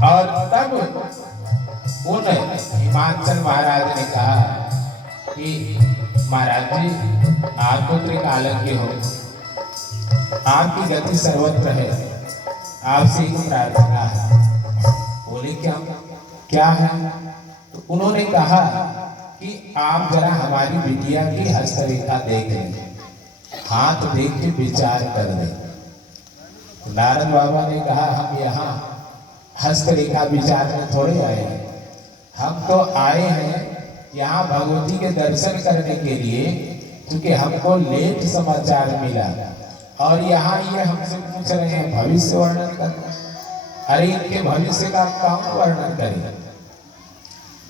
और तब उन हिमाचल महाराज ने कहा कि महाराज जी आप तो त्रिकालज्ञ हो, आपकी गति सर्वत्र है, आपसे एक प्रार्थना है। बोले क्या क्या है? तो उन्होंने कहा कि आप जरा हमारी बिटिया की हस्तरेखा देख लें, हाथ देख के विचार कर लें। तो नारद बाबा ने कहा हम यहाँ हस्तरेखा विचार में थोड़े आए हैं, हम तो आए हैं यहाँ भगवती के दर्शन करने के लिए, क्योंकि हमको लेट समाचार मिला और यहाँ ये हमसे पूछ रहे हैं भविष्य वर्णन करना। अरे इनके भविष्य का कौन वर्णन करे?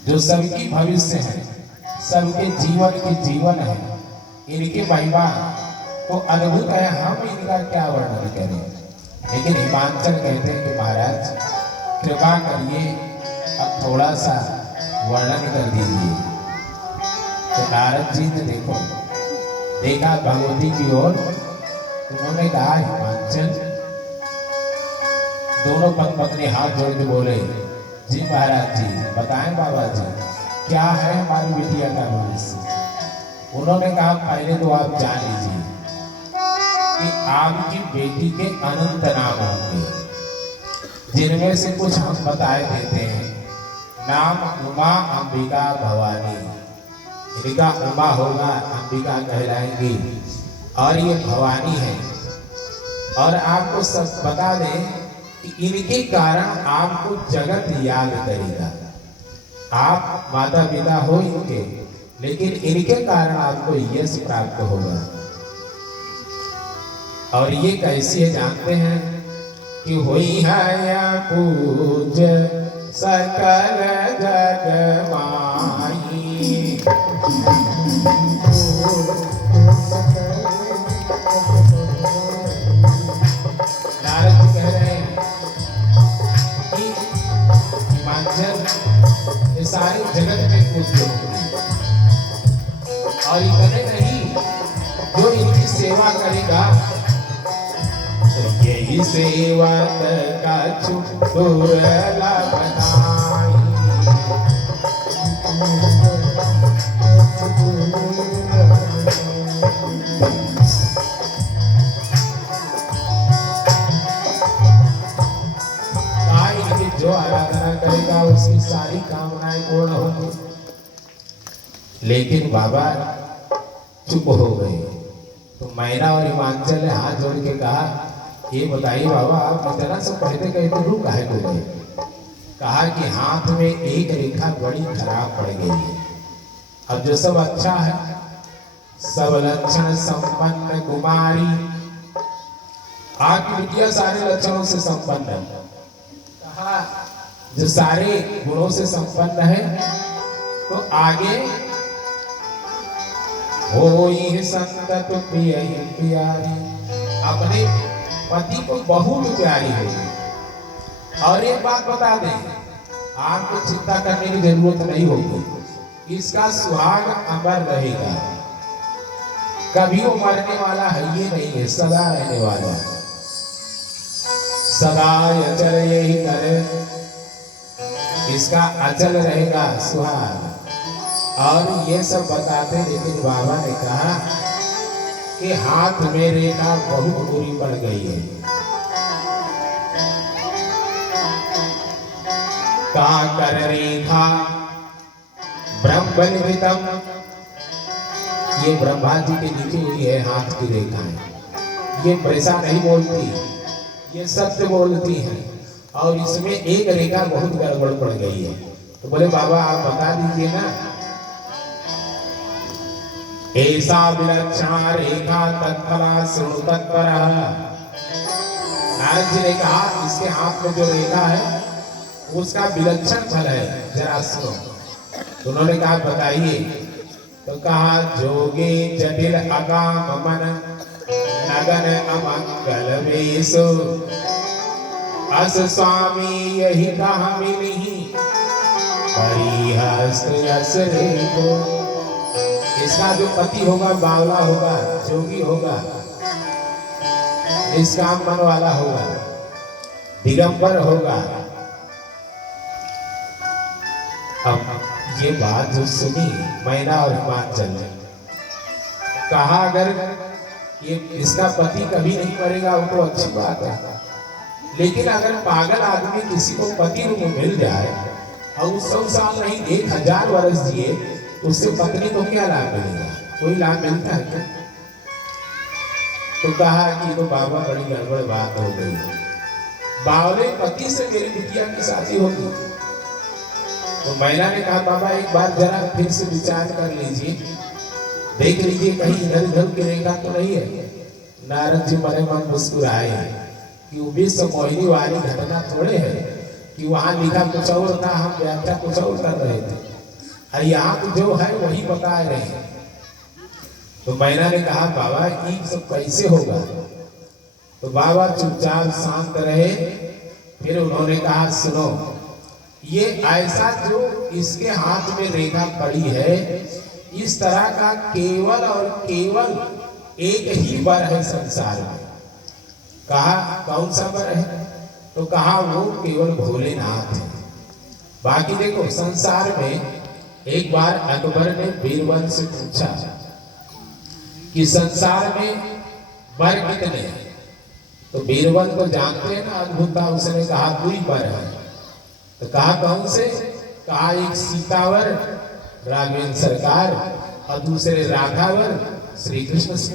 जो सबकी भविष्य है, सबके जीवन के जीवन है, इनकी महिमा तो अद्भुत है, हम इनका क्या वर्णन करें। लेकिन हिमाचल कहते हैं कि महाराज कृपा करिए, अब थोड़ा सा वर्णन कर दीजिए। तो नारद जी ने देखा भगवती की ओर, उन्होंने कहा हिमाचल, दोनों पत्नी हाथ जोड़ के बोले जी महाराज जी बताएं बाबा जी क्या है हमारी बिटिया का भविष्य। उन्होंने कहा पहले तो आप जान लीजिए कि आपकी बेटी के अनंत नाम होंगे, जिनमें से कुछ हम बताए देते हैं। नाम उमा, अंबिका, भवानी। इनका उमा होगा, अंबिका कहलाएंगी और ये भवानी है। और आपको सब बता दें कि इनके कारण आपको जगत याद करेगा। आप माता पिता हो इनके, लेकिन इनके कारण आपको यश प्राप्त होगा। और ये कैसी है जानते हैं कि हुई है पूज सकल जग माई। नारद जी कह रहे हैं कि हिमाचल ये सारे जगत में पूज्य होगी, और इतने नहीं, जो इनकी सेवा करेगा तो यही सेवा का दुर्लभ बनाई। जो आराधना करेगा उसकी सारी कामनाएं पूर्ण होंगी। लेकिन बाबा चुप हो गए। तो मैना और हिमाचल ने हाथ जोड़ के कहा ये बताइए बाबा आप इतना सब कहते कहते रुक काहे हो गए? कहा कि हाथ में एक रेखा बड़ी खराब पड़ गई है। अब जो सब अच्छा है, सब लक्षण संपन्न कुमारी, आपकी बिटिया सारे लक्षणों से संपन्न है। कहा जो सारे गुणों से संपन्न है तो आगे होई संतत प्रिय प्यारी, अपने पति को बहुत प्यारी होगी। और एक बात बता दें, आपको चिंता करने की जरूरत नहीं होगी, इसका सुहाग अमर रहेगा, कभी वो मरने वाला है ये नहीं है, सदा रहने वाला है। सदा अचल यही करे, इसका अचल रहेगा सुहाग। और ये सब बताते, लेकिन बाबा ने कहा कि हाथ में रेखा बहुत बुरी पड़ गई है। का कर रेखा ब्रह्मनिमितम, ये ब्रह्मा जी के नीचे हुई है हाथ की रेखाएं। ये पैसा नहीं बोलती, ये सत्य बोलती है। और इसमें एक रेखा बहुत गड़बड़ पड़ गई है। तो बोले बाबा आप बता दीजिए ना, ऐसा विलक्षण रेखा तत्फला शृणु तत्परः। नारद जी ने कहा इसके हाथ में जो रेखा है उसका विलक्षण फल है, जरा सुनो। तो उन्होंने कहा बताइए। तो कहा जोगे जटिल अकाम मन नगन अमंगल वेशो, अस स्वामी यही कहा मिली परिहस्त यस रेखो। इसका जो पति होगा बावला होगा, जोगी होगा, निष्काम मन वाला होगा, दिगंबर होगा, अब ये बात जो सुनी मैना और हिमाचल ने, कहा अगर ये इसका पति कभी नहीं मरेगा वो तो अच्छी बात है, लेकिन अगर पागल आदमी किसी को पति रूप में मिल जाए और 100 साल नहीं 1000 वर्ष जिए तो उससे पत्नी को क्या लाभ मिलेगा? कोई लाभ मिलता है क्या? तो कहा कि तो बाबा बड़ी गड़बड़ बात हो गई, बावले पति से मेरी बिटिया की शादी होगी। तो मैना ने कहा बाबा एक बार जरा फिर से विचार कर लीजिए, देख लीजिए कहीं इधर उधर की रेखा तो नहीं है। नारद जी मरे मन मुस्कुराए कि वो विश्व मोहिनी वाली घटना थोड़े है कि वहां लिखा कुछ और था, हम व्याख्या कुछ और कर रहे थे, और यहाँ तो जो है वही बता रहे हैं। तो मैना ने कहा बाबा ये सब कैसे होगा? तो बाबा चुपचाप शांत रहे। फिर उन्होंने कहा सुनो, ये ऐसा जो इसके हाथ में रेखा पड़ी है, इस तरह का केवल और केवल एक ही वर है संसार में। कहा कौन सा वर है? तो कहा वो केवल भोलेनाथ है। बाकी देखो संसार में एक बार अकबर ने बीरबल से पूछा कि संसार में वर कितने हैं? तो बीरबल तो जानते हैं ना अद्भुत था, उसने कहा 2 वर है। तो कहा कौन से? कहा एक सीतावर राघवेंद्र सरकार और दूसरे राधावर श्री कृष्ण से।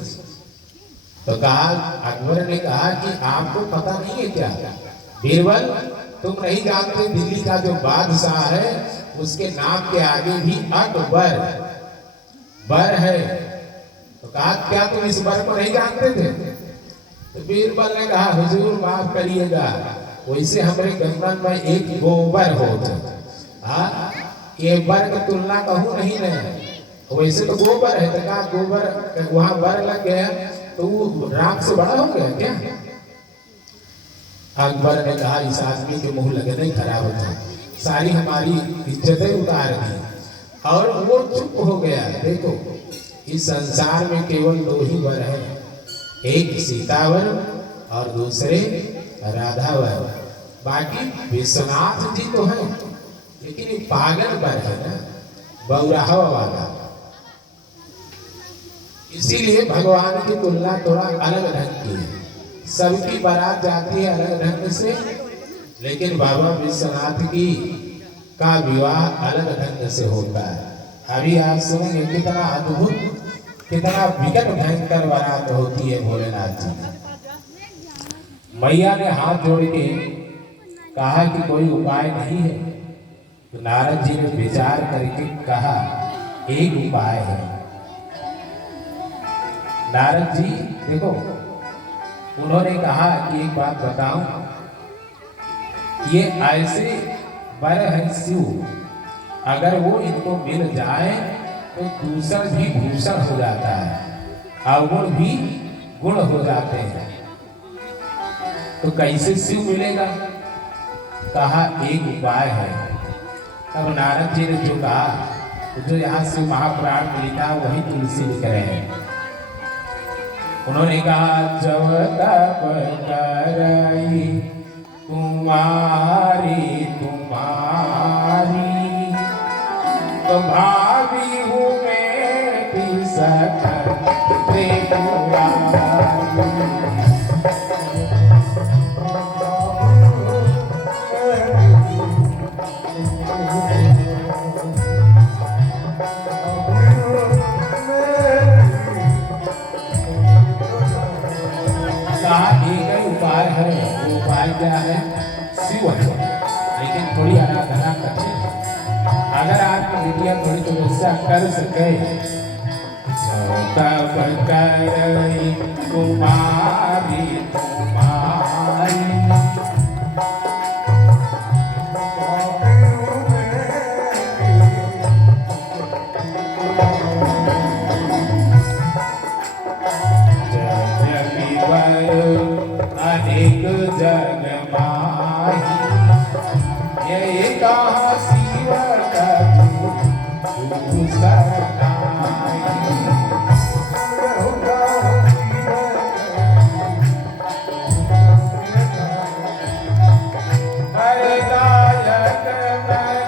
तो कहा अकबर ने कहा कि आपको पता नहीं है क्या बीरबल, तुम नहीं जानते दिल्ली का जो बादशाह है उसके नाम के आगे भी अकबर बर है। तो कहा क्या तुम इस बर को नहीं जानते थे? तो बीरबल ने कहा हुजूर माफ करिएगा, वैसे हमारे गंगन में एक गोबर होता, हाँ ये बर की तुलना कहूँ नहीं है, वैसे तो गोबर है। तो कहा गोबर वहां बर लग गया तो वो राख से बड़ा हो गया क्या? अकबर ने कहा इस आदमी के मुंह लगे नहीं खराब होता, सारी हमारी इज्जतें उतार दी। और वो चुप हो गया। देखो इस संसार में केवल 2 ही वर है, एक सीतावर और दूसरे राधावर। बाकी विश्वनाथ जी तो है, लेकिन ये पागल वर है ना, बौराहा वाला। इसीलिए भगवान की तुलना थोड़ा अलग ढंग की है, सबकी बारात जाती है अलग ढंग से, लेकिन बाबा विश्वनाथ की का विवाह अलग ढंग से होता है। अभी आप सुनेंगे कितना अद्भुत, कितना विकट भयंकर बारात होती है भोलेनाथ जी की। मैया ने हाथ जोड़ के कहा कि कोई उपाय नहीं है। तो नारद जी ने विचार करके कहा एक उपाय है। नारद जी देखो उन्होंने कहा कि एक बात बताऊं, ये ऐसे वर है शिव, अगर वो इनको मिल जाए तो दूसर भी भूषण हो जाता है, अवगुण भी गुण हो जाते हैं। तो कैसे शिव मिलेगा? कहा एक उपाय है। तब नारद जी ने जो कहा, जो यहाँ शिव महापुराण में लिखा वही तुलसी लिख रहे हैं। उन्होंने कहा जब तप करई तुम्हारी तुम्हारी, तो भावी हूँ मैं सकत त्रिपुरारी। क्या है? शिव है, लेकिन थोड़ी आराधना कठिन है। अगर आपकी बिटिया थोड़ी तपस्या कर सके, तब करई तुम्हारी तुम्हारी, अनेक जग माही, ये कहा शिव कछु सरनाई। हरदायक मन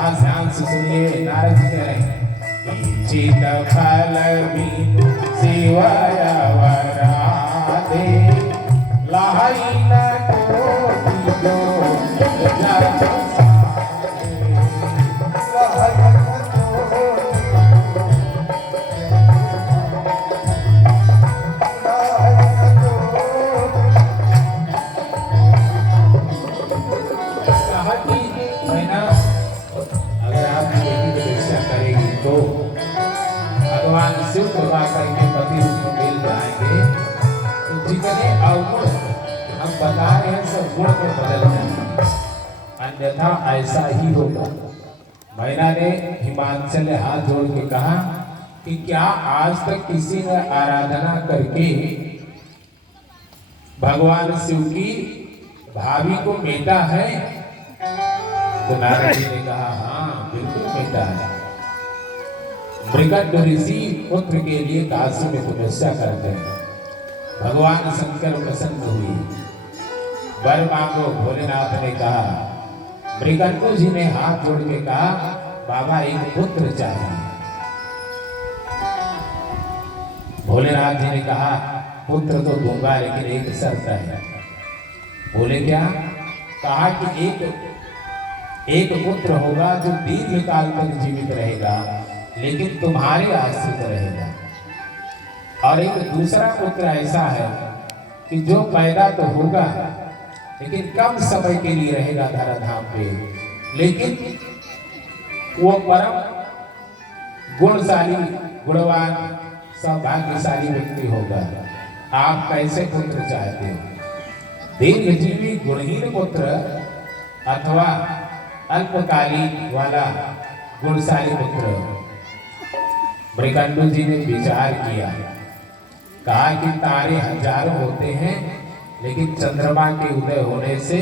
महाराज ध्यान से सुनिए, नारद जी कह रहे हैं कि चित फल बिनु शिवाय वरादे लाई न कोटि जो जग भगवान शिव कृपा करके पति रूप में मिल जाएंगे तो जितने अवगुण हम बता रहे हैं सब गुण में बदल जाएंगे, अन्यथा ऐसा ही होगा। मैना ने हिमाचल ने हाथ जोड़ के कहा कि क्या आज तक किसी ने आराधना करके भगवान शिव की भाभी को मेटा है? तो नारद जी ने कहा हाँ बिल्कुल मेटा है। मृगंड ऋषि पुत्र के लिए काशी में तपस्या करते हैं। भगवान शंकर प्रसन्न हुए, वर मांगो। भोलेनाथ ने कहा, मृगंड जी ने हाथ जोड़ के कहा बाबा एक पुत्र चाहिए। भोलेनाथ जी ने कहा पुत्र तो दूंगा लेकिन एक शर्त है। बोले क्या? कहा कि एक पुत्र होगा जो दीर्घ काल तक जीवित रहेगा लेकिन तुम्हारे आश्रित रहेगा, और एक दूसरा पुत्र ऐसा है कि जो पैदा तो होगा लेकिन कम समय के लिए रहेगा धराधाम पे, लेकिन वो परम गुणशाली गुणवान सौभाग्यशाली व्यक्ति होगा। आप कैसे पुत्र चाहते हो? दीर्घजीवी गुणहीन पुत्र अथवा अल्पकालीन वाला गुणशाली पुत्र? मृगंड जी ने विचार किया, कहा कि तारे हजारों होते हैं लेकिन चंद्रमा के उदय होने से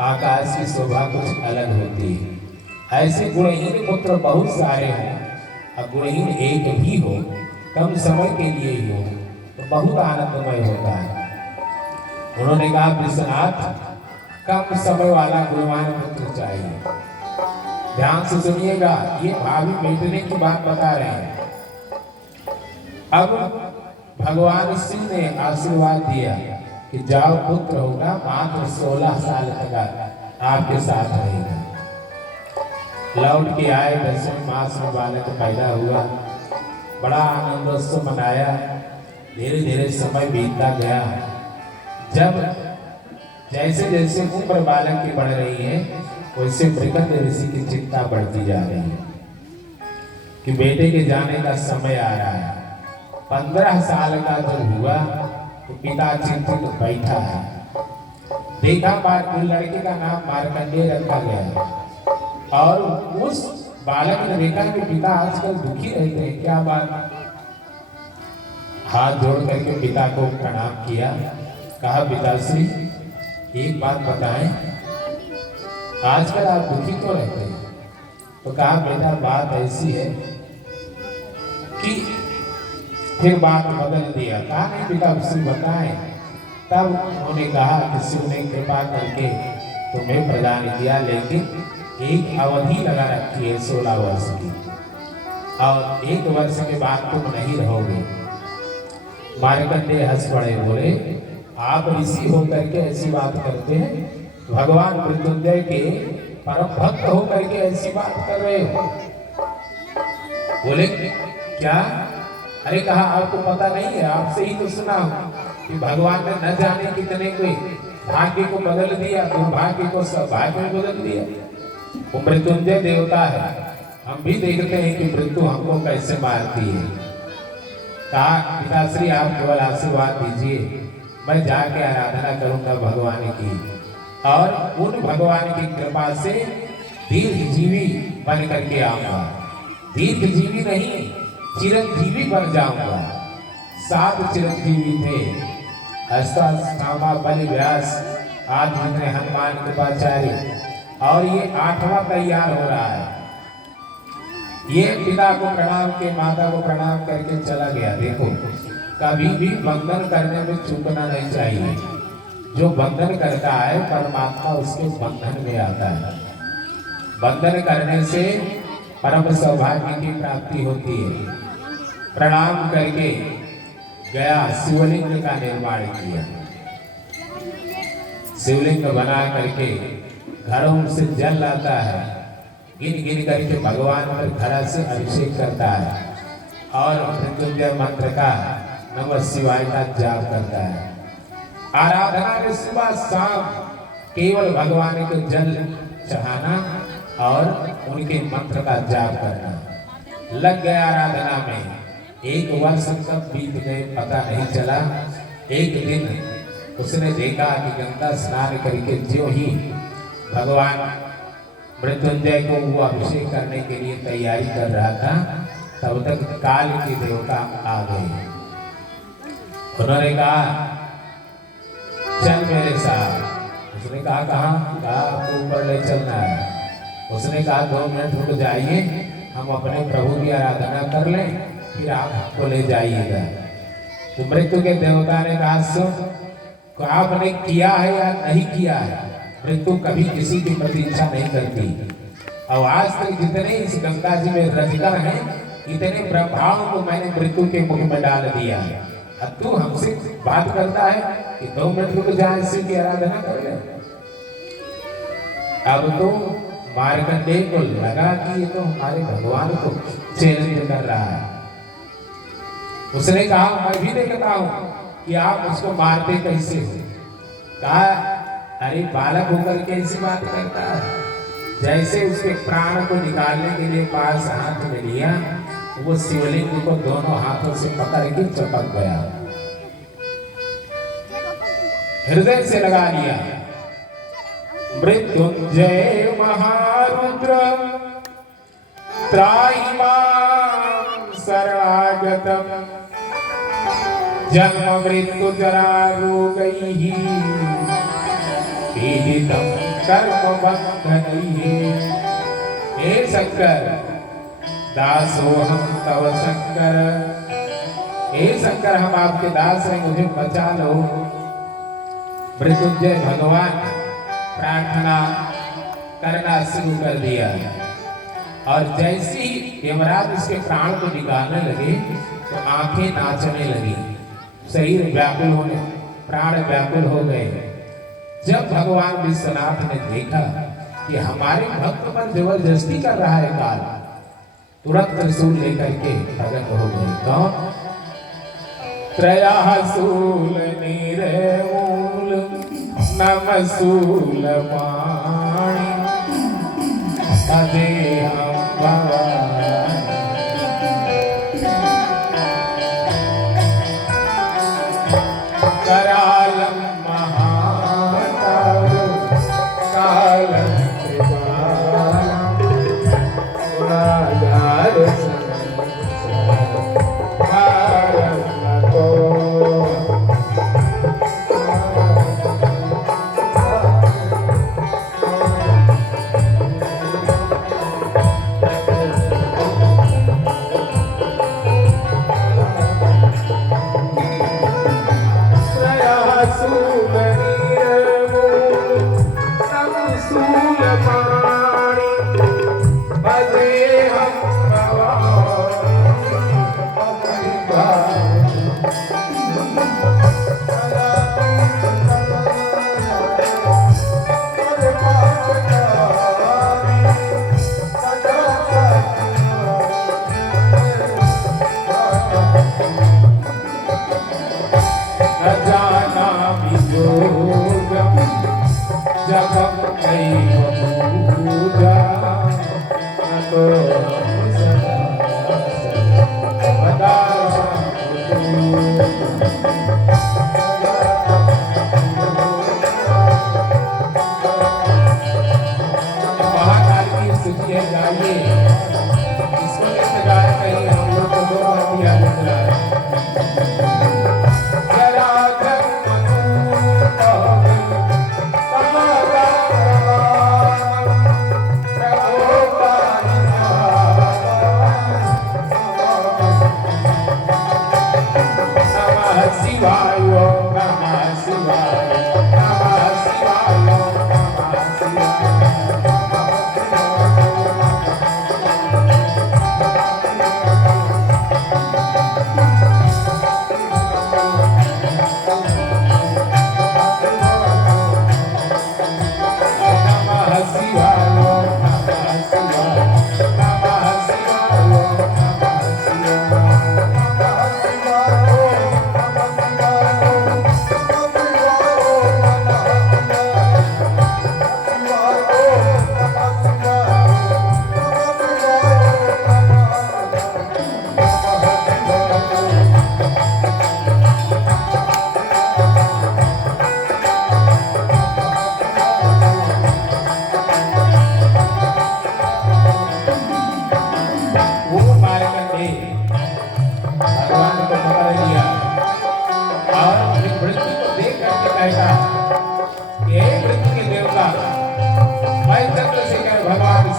आकाश की शोभा कुछ अलग होती है। ऐसे गुणहीन पुत्र बहुत सारे हैं, अब गुणहीन एक भी हो, कम समय के लिए ही हो तो बहुत आनंदमय होता है। उन्होंने कहा विश्वनाथ कम समय वाला गुणवान पुत्र चाहिए। ध्यान से सुनिएगा, ये भावी बेटने की बात बता रहे हैं। अब भगवान शिव ने आशीर्वाद दिया कि जाओ पुत्र होगा, मात्र 16 साल तक आपके साथ रहेगा। लौट के आए, 10वें मास में बालक पैदा हुआ, बड़ा आनंदोत्सव मनाया। धीरे धीरे समय बीतता गया। जब जैसे जैसे उम्र बालक की बढ़ रही है वैसे मृगंड ऋषि की चिंता बढ़ती जा रही है कि बेटे के जाने का समय आ रहा है। 15 साल का जब हुआ तो पिता चिंतित बैठा है। देखा लड़के का नाम मार्कंडेय रखा गया और उस बालक ने देखा कि पिता आजकल दुखी रहते हैं, क्या बात? हाथ जोड़ करके पिता को प्रणाम किया, कहा पिताश्री एक बात बताएं, आजकल आप दुखी क्यों रहते हैं? तो कहा बेटा बात ऐसी है कि फिर बात बदल दिया। कहा नहीं पिताश्री बताएं। तब उन्होंने कहा कि शिव ने कृपा करके तुम्हें प्रदान किया, लेकिन एक अवधि लगा रखी है 16 वर्ष की, और 1 वर्ष के बाद तुम नहीं रहोगे। मार्कंडेय हंस पड़े, बोले आप ऋषि होकर के ऐसी बात करते हैं, भगवान मृत्युंजय के परम भक्त होकर के ऐसी बात कर रहे हो? बोले क्या? अरे कहा आपको पता नहीं है, आपसे ही तो सुना कि भगवान ने न जाने कितने कोई भाग्य को बदल दिया, दुर्भाग्य को सौभाग्य में बदल दिया। वो मृत्युंजय देवता है, हम भी देखते हैं कि मृत्यु हमको कैसे मारती है। कहा पिताश्री आप केवल आशीर्वाद दीजिए, मैं जाके आराधना करूंगा भगवान की, और उन भगवान की कृपा से दीर्घजीवी बन करके आऊंगा। दीर्घजीवी नहीं, चिरंजीवी बन जाऊंगा। 7 चिरंजीवी थे, अष्टावक्र, बलि, व्यास, आदि ने हनुमान, कृपाचार्य, और ये 8वां तैयार हो रहा है। ये पिता को प्रणाम के, माता को प्रणाम करके चला गया। देखो कभी भी बंधन करने में चूकना नहीं चाहिए। जो बंधन करता है परमात्मा उसके बंधन में आता है। बंधन करने से परम सौभाग्य की प्राप्ति होती है। प्रणाम करके गया शिवलिंग का निर्माण किया। शिवलिंग बना करके घरों से जल लाता है, गिन गिन करके भगवान पर घड़ा से अभिषेक करता है और मृत्युंजय मंत्र का नमः शिवाय का जाप करता है। आराधना में सुबह शाम केवल भगवान को जल चढ़ाना और उनके मंत्र का जाप करना। लग गया आराधना में। एक वर्ष कब बीत गए पता नहीं चला। एक दिन उसने देखा कि गंगा स्नान करके ज्यों ही भगवान मृत्युंजय को वो अभिषेक करने के लिए तैयारी कर रहा था, तब तक काल के देवता आ गए। उन्होंने कहा चल मेरे साथ। उसने कहा कहाँ? कहा आपको ऊपर ले चलना है। उसने कहा 2 मिनट रुक जाइए, हम अपने प्रभु की आराधना कर लें, फिर आप हमको ले जाइएगा। तो मृत्यु के देवता ने कहा सुन, आपने किया है या नहीं किया है? मृत्यु कभी किसी की प्रतीक्षा नहीं करती। और आज तक जितने इस गंगा जी में रजकर हैं, इतने प्रभाव को मैंने मृत्यु के मुख में डाल दिया है। अब तू हमसे बात करता है कि 2 मिनट रुक जाए, शिव की आराधना कर ले। अब तो मार्कंडेय को लगा कि ये तो हमारे भगवान को चैलेंज कर रहा है। उसने कहा मैं भी देखता हूँ कि आप उसको मारते कैसे हो। कहा अरे बालक होकर के ऐसी बात करता है। जैसे उसके प्राण को निकालने के लिए पास हाथ में लिया, वो शिवलिंग को दोनों हाथों से पकड़ के चपक गया, हृदय से लगा लिया। मृत्युंजय महारुद्र त्राहिमां शरणागतम् जन्म मृत्यु जरा रोगैः पीडितं कर्म बंधनैः। हे शंकर दासोहम तव शंकर, हे शंकर हम आपके दास हैं, मुझे बचा लो। मृत्युंजय भगवान प्रार्थना करना शुरू कर दिया और जैसे ही यमराज उसके प्राण को निकालने लगे तो आंखें नाचने लगी, शरीर व्याकुल होने, प्राण व्याकुल हो गए। जब भगवान विश्वनाथ ने देखा कि हमारे भक्त पर जबरदस्ती कर रहा है काल, तुरंत त्रिशूल लेकर के प्रकट हो गए। कौन? त्रयासूल निर्मूल नमसूल माणी अदेहं भवानि। करालं महाताव कालं कृपालं गुणागार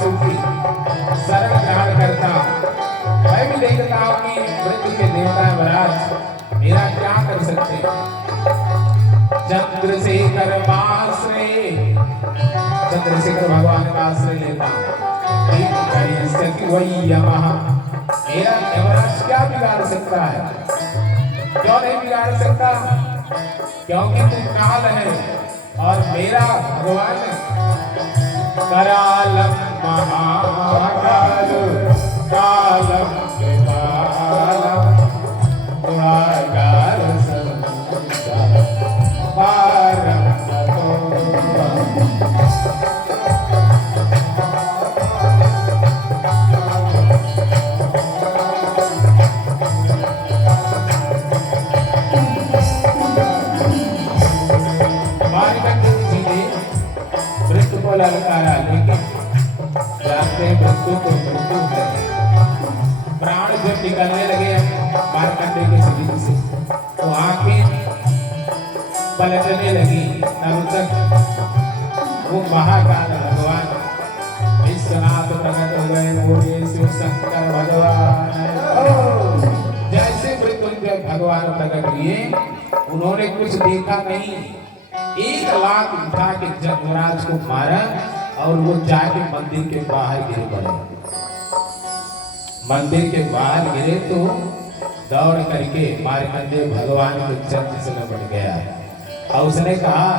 आंसू की शरण ग्रहण करता हूँ। मैं भी देखता हूँ कि मृत्यु के देवता महाराज मेरा क्या कर सकते हैं। चंद्रशेखर आश्रय, चंद्रशेखर भगवान का आश्रय लेता हूँ। वही यमः, मेरा यमराज क्या बिगाड़ सकता है? क्यों नहीं बिगाड़ सकता? क्योंकि तू काल है और मेरा भगवान करालम महाकाल, कालम कृपालम, गुणागार संसार पारम ललकारा, लेकिन जानते मृत्यु को मृत्यु है। प्राण जब निकलने लगे मारकंडे के शरीर से तो आंखें पलटने लगी, तब तक वो महाकाल भगवान विश्वनाथ प्रकट हो गए। बोले शिव शंकर भगवान। जैसे मृत्युंजय भगवान प्रकट हुए, उन्होंने कुछ देखा नहीं, 1 लाख उठा के जमराज को मारा और वो जाके मंदिर के बाहर गिर पड़े। मंदिर के बाहर गिरे तो दौड़ करके मारकंडे भगवान के चरण से लपट गया और उसने कहा,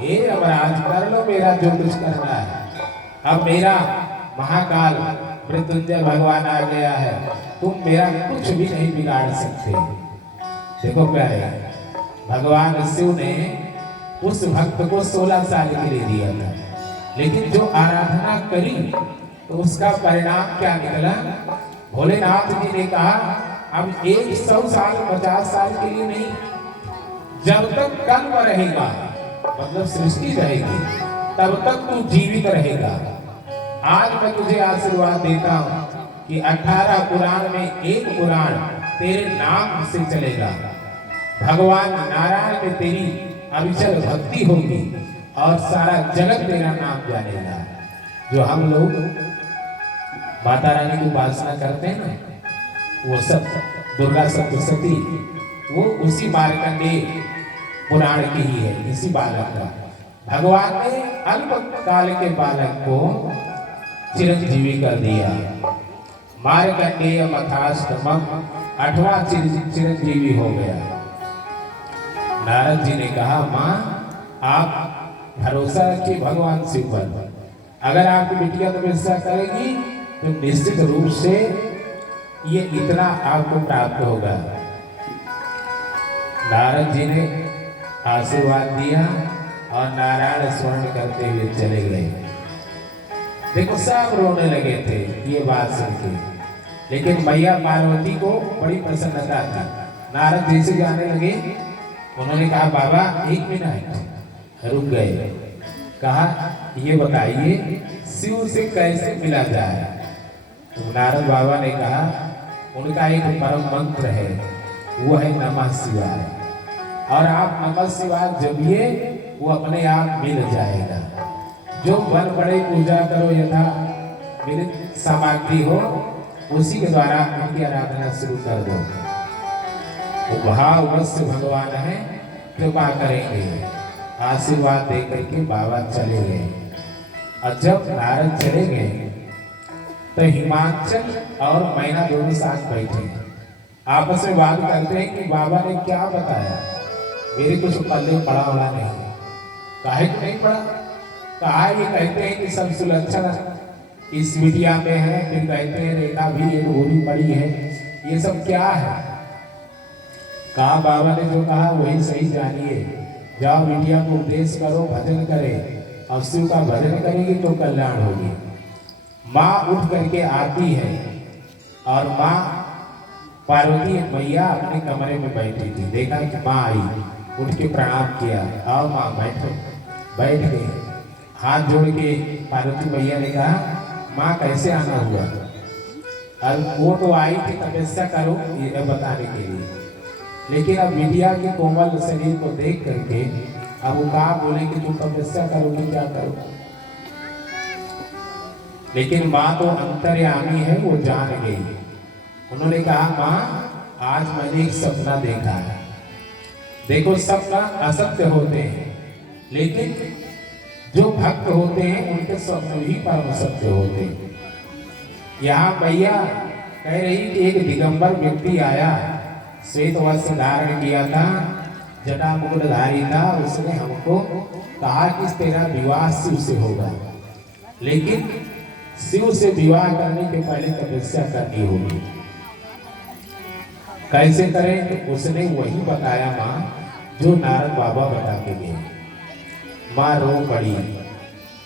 हे यमराज, कर लो मेरा जो कुछ करना है। अब मेरा महाकाल मृत्युंजय भगवान आ गया है, तुम मेरा कुछ भी नहीं बिगाड़ सकते। देखो क्या है, भगवान शिव ने उस भक्त को 16 साल के लिए दिया था, लेकिन जो आराधना करी तो उसका परिणाम क्या निकला? भोलेनाथ जी ने कहा, अब 100 साल 50 साल के लिए नहीं, जब तक कर्म रहेगा, मतलब सृष्टि रहेगी, तब तक तू जीवित रहेगा। आज मैं तुझे आशीर्वाद देता हूँ कि 18 पुराण में एक पुराण तेरे नाम से चलेगा। भगवान नारायण में तेरी अविचल भक्ति होगी और सारा जगत तेरा नाम जानेगा। जो हम लोग माता रानी की उपासना करते हैं ना, वो सब दुर्गा सप्तशती, वो उसी मार्कंडे पुराण की ही है, इसी बालक का। भगवान ने अल्प काल के बालक को चिरंजीवी कर दिया। मार्कंडेय मथाष्टमम 8वां चिरंजीवी हो गया। नारद जी ने कहा, माँ आप भरोसा रखिए भगवान शिव पर, अगर आपकी बिटिया तपस्या करेगी तो निश्चित रूप से ये इतना आपको प्राप्त होगा। नारद जी ने आशीर्वाद दिया और नारायण स्मरण करते हुए चले गए। देखो सब रोने लगे थे ये बात सुन के, लेकिन मैया पार्वती को बड़ी प्रसन्नता थी। नारद जी से जाने लगे, उन्होंने कहा, बाबा 1 मिनट, रुक गए। कहा, ये बताइए शिव से कैसे मिला जाए? तो नारद बाबा ने कहा, उनका एक परम मंत्र है, वो है नमः शिवाय, और आप नमः शिवाय जपिए, वो अपने आप मिल जाएगा। जो बन बड़े पूजा करो, यथा मिलित सामग्री हो, उसी के द्वारा उनकी आराधना शुरू कर दो। भाववश भगवान है, कृपा करेंगे। आशीर्वाद दे करके बाबा चले गए। और जब नारद चले गए तो हिमाचल और मैना दोनों साथ बैठे आपस में बात करते हैं कि बाबा ने क्या बताया, मेरे कुछ पल्ले पड़ा वाला नहीं। काहे को नहीं पड़ा? कहा, ये कहते हैं कि सब सुलक्षण इस बिटिया में है, फिर कहते हैं रेखा भी एक होली पड़ी है, ये सब क्या है? कहा, बाबा ने जो कहा वही सही जानिए, जाओ बिटिया को उपदेश करो, भजन करे, और शिव का भजन करेगी तो कल्याण होगी। माँ उठ करके आती है और माँ पार्वती मैया अपने कमरे में बैठी थी, देखा कि माँ आई, उठ के प्रणाम किया, आओ माँ बैठो। बैठ गए, हाथ जोड़ के पार्वती मैया ने कहा, माँ कैसे आना हुआ? अब वो तो आई थी तपस्या करो ये बताने के लिए, लेकिन अब बिटिया के कोमल शरीर को देख करके अब वो कहा बोले कि तुम तपस्या करोगे, क्या करो? लेकिन माँ तो अंतर्यामी है, वो जान गई। उन्होंने कहा माँ आज मैंने एक सपना देखा है। देखो सपना असत्य होते हैं, लेकिन जो भक्त होते हैं उनके स्वप्न भी परम सत्य होते हैं। यहाँ मैया कह रही कि एक दिगंबर व्यक्ति आया, श्वेत वस्त्र धारण किया था, जटा मुकुटधारी था। उसने हमको कहा कि तेरा विवाह शिव से होगा, लेकिन शिव से विवाह करने के पहले तपस्या करनी होगी। कैसे करें? तो उसने वही बताया माँ जो नारद बाबा बता के गए। माँ रो पड़ी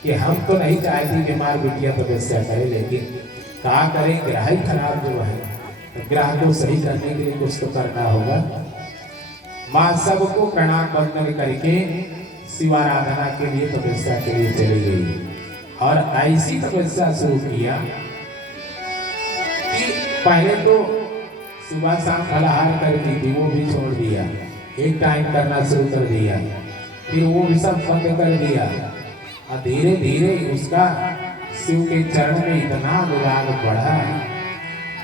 कि हम तो नहीं चाहते कि हमारी बिटिया तपस्या करे, लेकिन क्या करें, ग्रह ही खराब जो है, तो ग्रह को सही करने के लिए कुछ तो करना होगा। माँ सबको प्रणाम वंदन करके शिवाराधना के लिए तपस्या के लिए चली गई और ऐसी तपस्या शुरू किया कि पहले तो सुबह शाम फलाहार करती थी, वो भी छोड़ दिया, एक टाइम करना शुरू कर दिया, फिर वो भी सब बंद कर दिया और धीरे धीरे उसका शिव के चरण में इतना अनुराग बढ़ा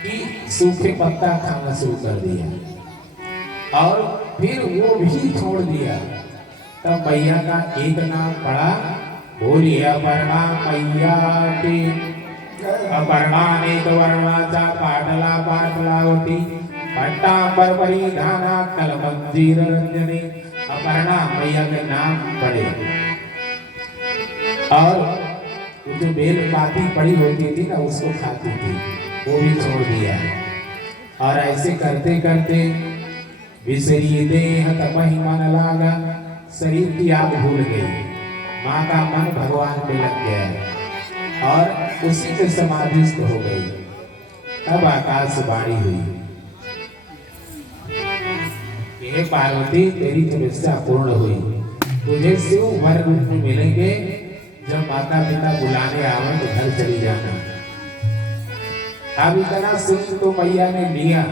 कि सूखे पत्ता खाना शुरू कर दिया और फिर वो भी छोड़ दिया। तब मैया का एक नाम पड़ा, बोलिए अपर्णा मैया की। अपर्णा अनेक वर्णाचा पाटला पाटलावती, पट्टांबर परिधाना कलमंजीर रंजनी। अपर्णा मैया के नाम पड़े और वो जो बेल पाती पड़ी होती थी ना उसको खाती थी, वो भी छोड़ दिया। और ऐसे करते करते विसरी देह तपहि मन लागा, शरीर की याद भूल गई, माँ का मन भगवान पे लग गया और उसी से समाधिस्थ हो गई। तब आकाशवाणी हुई, हे पार्वती तेरी तपस्या पूर्ण हुई, तुझे शिव वर रूप में मिलेंगे। जब माता पिता बुलाने आवे तो घर चली जाना। अब इतना सुख तो मैया ने लिया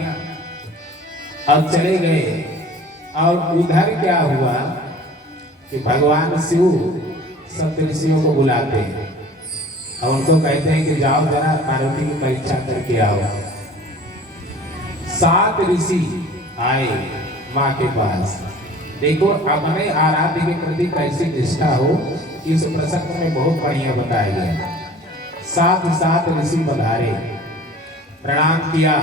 और चले गए। और उधर क्या हुआ कि भगवान शिव सप्त ऋषियों को बुलाते हैं और उनको कहते हैं कि जाओ जरा पार्वती की परीक्षा करके आओ। 7 ऋषि आए माँ के पास। देखो अपने आराध्य के प्रति कैसी निष्ठा हो, इस प्रसंग में बहुत बढ़िया बताया गया। 7 ऋषि पधारे, प्रणाम किया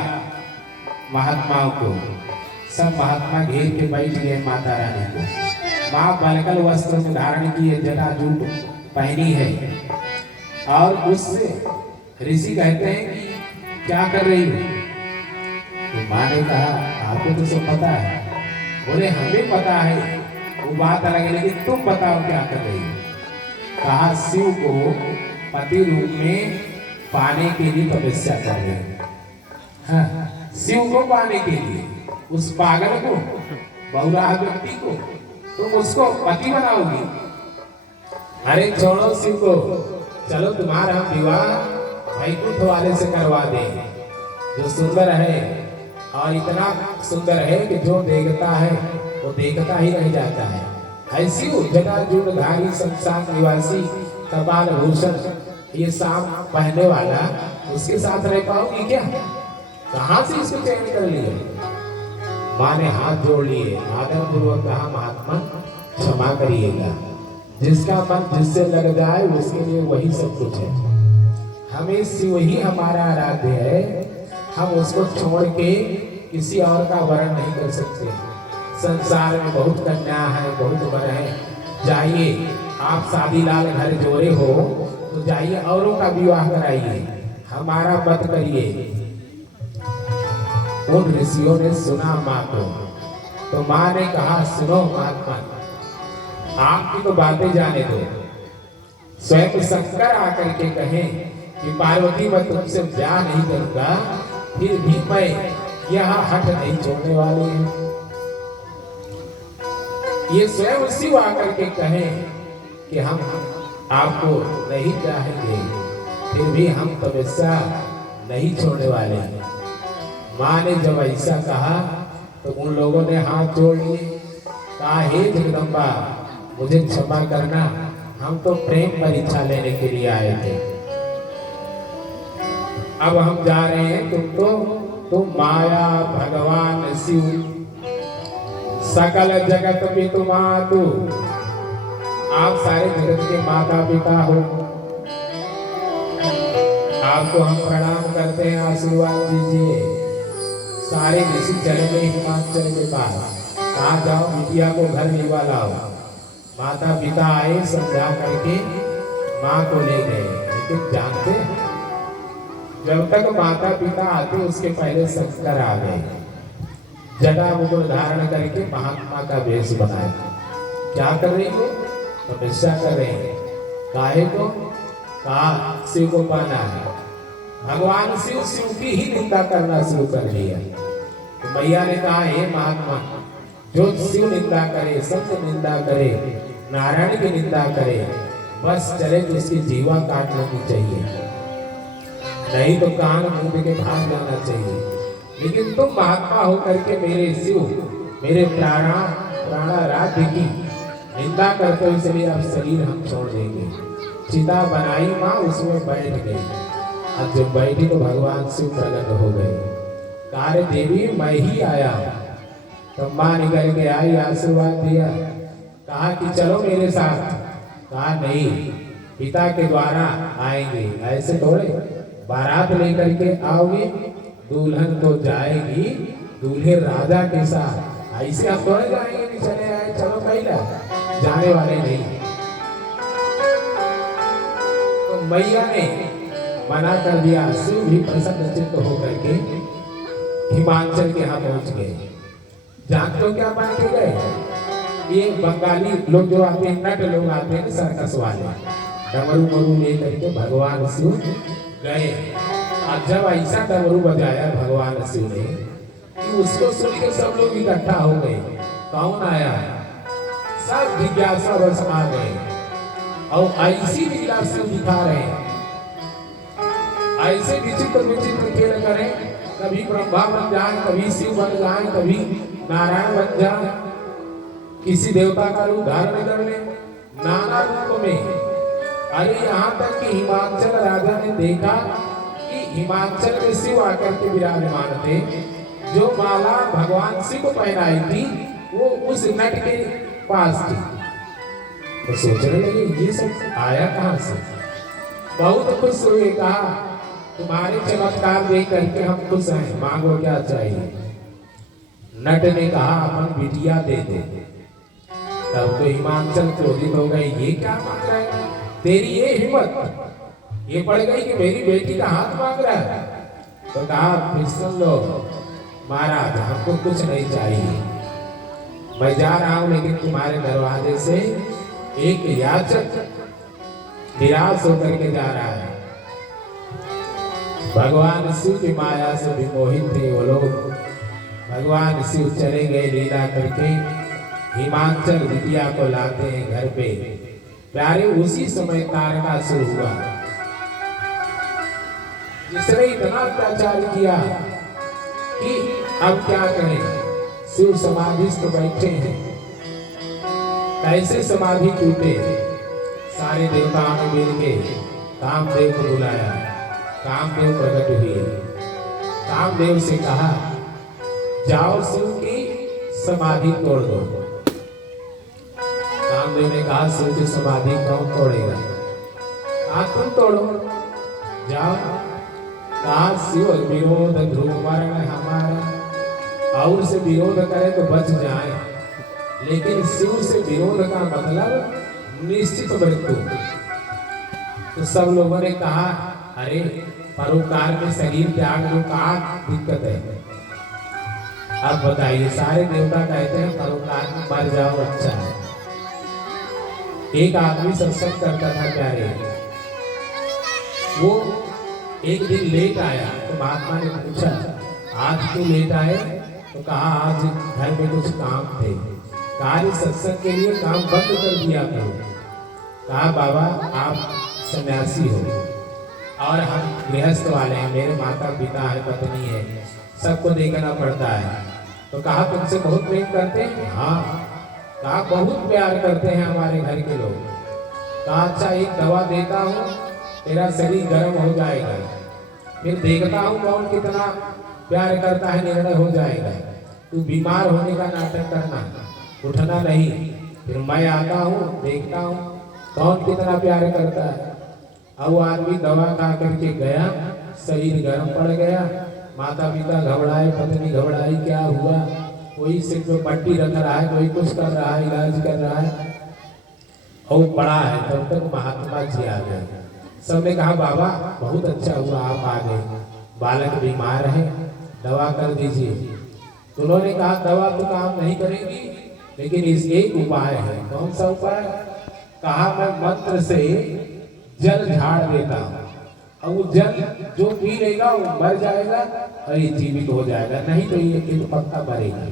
महात्माओं को। सब महात्मा घेर के बैठ गए माता रानी को। माँ बलकल वस्त्र में धारण किए, जटाजूट पहनी है और उससे ऋषि कहते हैं कि क्या कर रही हो? तो माँ ने कहा आपको तो सब पता है। बोले हमें पता है, वो बात अलग है, लेकिन तुम बताओ क्या कर रही हो? कहा शिव को पति रूप में पाने के लिए तपस्या कर रहे हैं। हाँ, शिव को पाने के लिए उस पागल को, बहुराह व्यक्ति को तुम उसको पति बनाओगी? अरे छोड़ो शिव को, चलो तुम्हारा विवाह वैकुंठ वाले से करवा दे जो सुंदर है और इतना सुंदर है कि जो देखता है वो देखता ही रह जाता है। ऐसी जटाजूटधारी संसार निवासी कपाल भूषण ये सांप पहनने वाला उसके साथ रह पाओगी क्या? कहां से इसको चयन कर लिए? माँ ने हाथ जोड़ लिए, आदर पूर्वक कहा महात्मा क्षमा करिएगा, जिसका मन जिससे लग जाए उसके लिए वही सब कुछ है। हमें शिव ही हमारा आराध्य है, हम उसको छोड़ के किसी और का वरण नहीं कर सकते। संसार में बहुत कन्या है, बहुत वर है, जाइए आप शादीलाल घर जोड़े हो तो जाइए औरों का विवाह कराइए, हमारा मत करिए। उन ऋषियों ने सुना माँ को, तो माँ ने कहा सुनो महात्मा, आपकी तो बातें जाने दो। स्वयं शंकर आकर के कहें कि पार्वती मैं तुमसे ब्याह नहीं करूंगा, फिर भी मैं यह हट नहीं छोड़ने वाली है। ये स्वयं शिव आकर के कहें कि हम आपको नहीं चाहेंगे, फिर भी हम तपस्या नहीं छोड़ने वाले हैं। माँ ने जब ऐसा कहा तो उन लोगों ने हाथ जोड़ लिए, कहा हे जगदम्बा मुझे क्षमा करना, हम तो प्रेम परीक्षा लेने के लिए आए थे। अब हम जा रहे हैं, तुम माया भगवान शिव सकल जगत पितु मातु, आप सारे जगत के माता पिता हो। आपको हम प्रणाम करते हैं, आशीर्वाद दीजिए। सारे ऋषि चले गए हिमाचल के पास, कहा जाओ बिटिया को घर लेवा लाओ। माता पिता आए, समझा करके माँ को ले गए। लेकिन जानते हैं, जब तक माता पिता आते उसके पहले शंकर आ गए। जटा मुकुट धारण करके महात्मा का वेश बनाया। क्या कर रही हो? तपस्या कर रहे हैं। काहे को? कहा शिव को पाना है। भगवान शिव की ही निंदा करना शुरू कर दिया। तो मैया ने कहा, हे महात्मा, जो शिव निंदा करे, संत निंदा करे, नारायण की निंदा करे, बस चले तो इसकी जीवा काट लेनी चाहिए, नहीं तो कान मूंद के भाग जाना चाहिए। लेकिन तुम महात्मा होकर के मेरे शिव, मेरे प्राणाराध्य की निंदा करते हो, इसलिए अब शरीर हम छोड़ देंगे। चिता बनाई माँ, उसमें बैठ गई। अब जब बैठी तो भगवान शिव प्रकट हो गए। कार्य देवी मैं ही आया। तब माँ निकल के आई, आशीर्वाद दिया, कहा कि चलो मेरे साथ। कहा नहीं, पिता के द्वारा आएंगे। ऐसे थोड़े बारात लेकर के आओगे, दुल्हन तो जाएगी दूल्हे राजा के साथ। ऐसे हम थोड़े जाएंगे कि चले आए, चलो पहले जाने वाले नहीं। तो मैया ने मना कर दिया। शिव भी प्रसन्न चित्त होकर के हिमाचल के यहाँ पहुंच गए। जानते हो क्या मान के गए? ये बंगाली लोग जो आते हैं, नट लोग आते हैं, सर्कस वाले, डमरू मरू लेकर के भगवान शिव गए। और जब ऐसा डमरू बजाया भगवान शिव ने कि उसको सुन के सब लोग इकट्ठा हो गए। कौन आया? सब जिज्ञासा बस आ गए और ऐसी लीला शिव दिखा रहे हैं। ऐसे विचित्र विचित्र खेल करें, कभी ब्रह्मा बन जाए, कभी शिव बन जाए, कभी नारायण बन जाए, किसी देवता का रूप धारण कर ले, नाना रूप में। अरे यहाँ तक कि हिमाचल राजा ने देखा कि हिमाचल में शिव आकर के विराजमान थे। जो माला भगवान शिव को पहनाई थी वो उस नट के पास थी। तो सोचने लगे ये सब आया कहाँ से? बहुत खुश हुए। कहा तुम्हारे चमत्कार देख करके हम खुश हैं, मांगो क्या चाहिए? नट ने कहा अपन बिटिया दे दे। तब तो हिमाचल क्रोधित हो गए, ये क्या मांग रहा है? तेरी ये हिम्मत ये पड़ गई कि मेरी बेटी का हाथ मांग रहा है? तो कहा फिर सुन लो महाराज, हमको कुछ नहीं चाहिए, मैं जा रहा हूं, लेकिन तुम्हारे दरवाजे से एक याचक निराश होकर के जा रहा है। भगवान शिव की माया से विमोहित थे वो लोग। भगवान शिव चले गए लीला करके। हिमाचल बिटिया को लाते हैं घर पे। प्यारे उसी समय तारका शुरू हुआ, जिसने इतना अत्याचार किया कि अब क्या करें। शिव समाधिस्थ बैठे हैं, कैसे समाधि टूटे। सारे देवताओं ने मिल के कामदेव को बुलाया। कामदेव प्रकट हुए। कामदेव से कहा जाओ शिव की समाधि तोड़ दो। कामदेव ने कहा शिव की समाधि कौन तोड़ेगा? तुम तोड़ो, जाओ। कहा शिव विरोध ध्रुव मरण हमारा, और से विरोध करे तो बच जाए, लेकिन शिव से विरोध का मतलब निश्चित मृत्यु। तो सब लोगों ने कहा अरे परोपकार में शरीर त्याग दो, क्या दिक्कत है? अब बताइए, सारे देवता कहते हैं परोपकार में मर जाओ अच्छा है। एक आदमी सत्संग करता था प्यारे, वो एक दिन लेट आया तो महात्मा ने पूछा आज क्यों लेट आए? तो कहा आज घर में कुछ काम थे, कार्य सत्संग के लिए काम बंद कर दिया करो। कहा बाबा आप सन्यासी हो और हम गृहस्थ वाले हैं, मेरे माता पिता है, पत्नी है, सबको देखना पड़ता है। तो कहा तुमसे बहुत प्रेम करते हैं? हाँ। कहा बहुत प्यार करते हैं हमारे घर के लोग। कहा अच्छा एक दवा देता हूँ, तेरा शरीर गर्म हो जाएगा, फिर देखता हूँ कौन कितना प्यार करता है, निर्णय हो जाएगा। तू बीमार होने का नाटक करना, उठना नहीं। फिर मैं आता हूँ, देखता हूँ कौन कितना प्यार करता है। अब वो आदमी दवा खा करके गया, शरीर गर्म पड़ गया, माता पिता घबराए, पत्नी घबराई, क्या हुआ? कोई सिर पे पट्टी रख रहा है, कोई कुछ कर रहा है, इलाज कर रहा है, और पड़ा है। तब तक महात्मा जी आ गए। सबने कहा बाबा बहुत अच्छा हुआ आप आ गए, बालक बीमार है, दवा कर दीजिए। तो उन्होंने कहा दवा तो काम नहीं करेगी, लेकिन इस एक उपाय है। कौन सा उपाय? कहा मैं मंत्र से जल झाड़ देता हूँ, और वो जल जो पी लेगा वो मर जाएगा और ये जीवित हो जाएगा, नहीं तो ये पक्का मरेगा।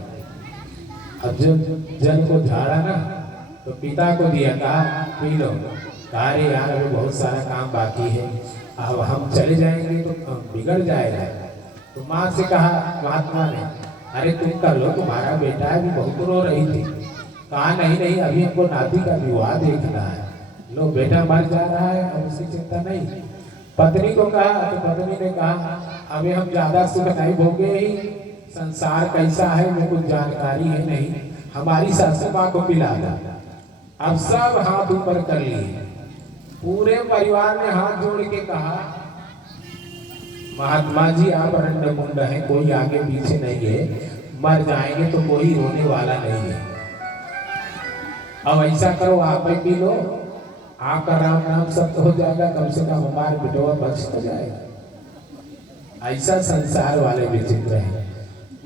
अब जब जल को झाड़ा ना तो पिता को दिया, कहा पी लो। कहा रे यार अभी बहुत सारा काम बाकी है, अब हम चले जाएंगे तो बिगड़ जाएगा। तो माँ से कहा महात्मा ने, अरे तुम कर लो, तुम्हारा बेटा है, भी बहुत रो रही थी। कहा नहीं नहीं, अभी हमको नाती का विवाह देखना है। लो बेटा मर जा रहा है, अब उसकी चिंता नहीं। पत्नी को कहा तो पत्नी ने कहा अभी हम ज्यादा सुख नहीं भोगे ही, संसार कैसा है मेरे को जानकारी है नहीं, हमारी सासू माँ को पिला दो। अब सब हाथ ऊपर कर लिए, पूरे परिवार ने हाथ जोड़ के कहा महात्मा जी आप रंड मुंड है, कोई आगे पीछे नहीं है, मर जाएंगे तो कोई रोने वाला नहीं है। अब ऐसा करो आप ही पी लो, आपका राम नाम सत्य हो जाएगा, कम से कम हमारे बिटवा बच हो जाएगा। ऐसा संसार वाले विचित्र हैं।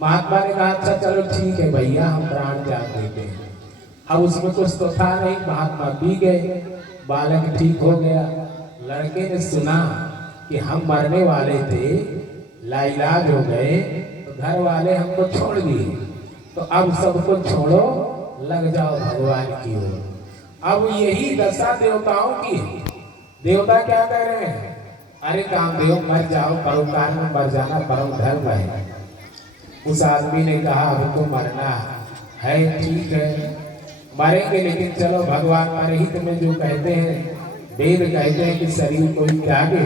महात्मा ने कहा अच्छा चलो ठीक है भैया, हम प्राण त्याग देते हैं। अब उसमें कुछ तो था नहीं, महात्मा पी गए, बालक ठीक हो गया। लड़के ने सुना कि हम मरने वाले थे, लाइलाज हो गए, तो घर वाले हमको छोड़ दिए, तो अब सबको छोड़ो, लग जाओ भगवान की ओर। अब यही दशा देवताओं की है। देवता क्या कह रहे हैं? अरे कामदेव मर जाओ, परोपकार में मर जाना परम धर्म है। उस आदमी ने कहा अब तो मरना है, ठीक है मरेंगे, लेकिन चलो भगवान हमारे हित में जो कहते हैं, वेद कहते हैं कि शरीर कोई त्यागे